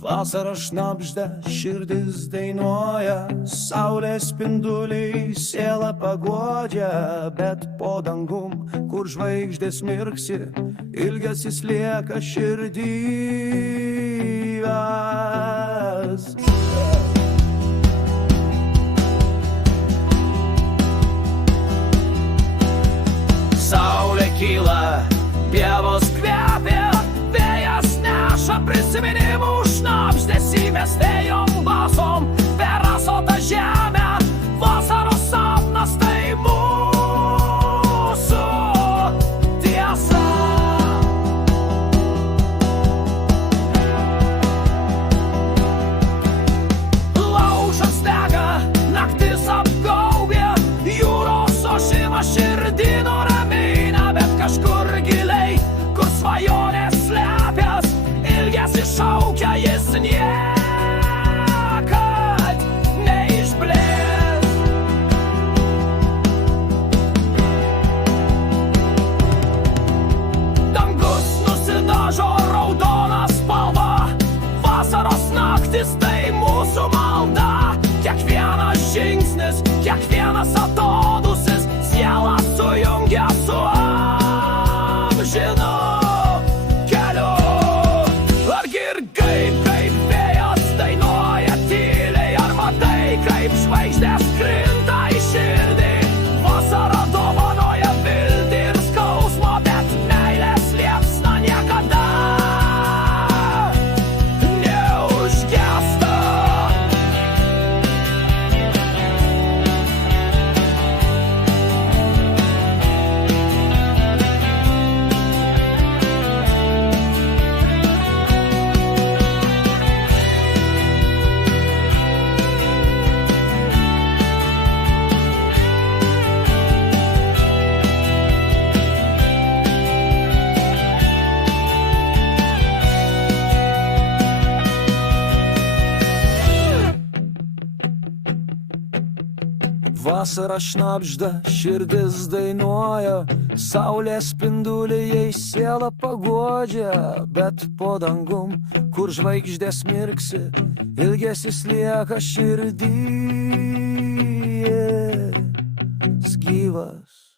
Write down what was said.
Vasara šnabžda, širdis dainuoja, saulės spinduliai sielą paguodžia, bet po dangum, kur žvaigždės mirksi, ilgesis lieka širdyjas. Saulė kyla, pievos kvepia, vėjas neša prisiminimų šnabždesį, mes vėjom basom per asotą žemę. Vasaros sapnas tai mūsų tiesa. Laužas dega, naktis apgaubė, jūros ošimas širdį nuramina, bet kažkur giliai, kur svajonės slepias, ilgesi šaukia, jis niekad neišblės. Dangus nusidažo raudoną spalvą, vasaros naktis tai mūsų malda. Kiekvienas žingsnis, kiekvienas atodūsis, sielą sujungia su amžinu keliu. Ar girgai, kaip vėjas dainuoja tyliai, ar matai, kaip žvaigždės krinta į širdį. Vasara dovanoja viltį ir skausmą, bet meilės liepsna niekada neužgęsta. Vasara šnabžda, širdis dainuoja, saulės spinduliai sielą paguodžia, bet po dangum, kur žvaigždės mirksi, ilgesis lieka širdyje gyvas.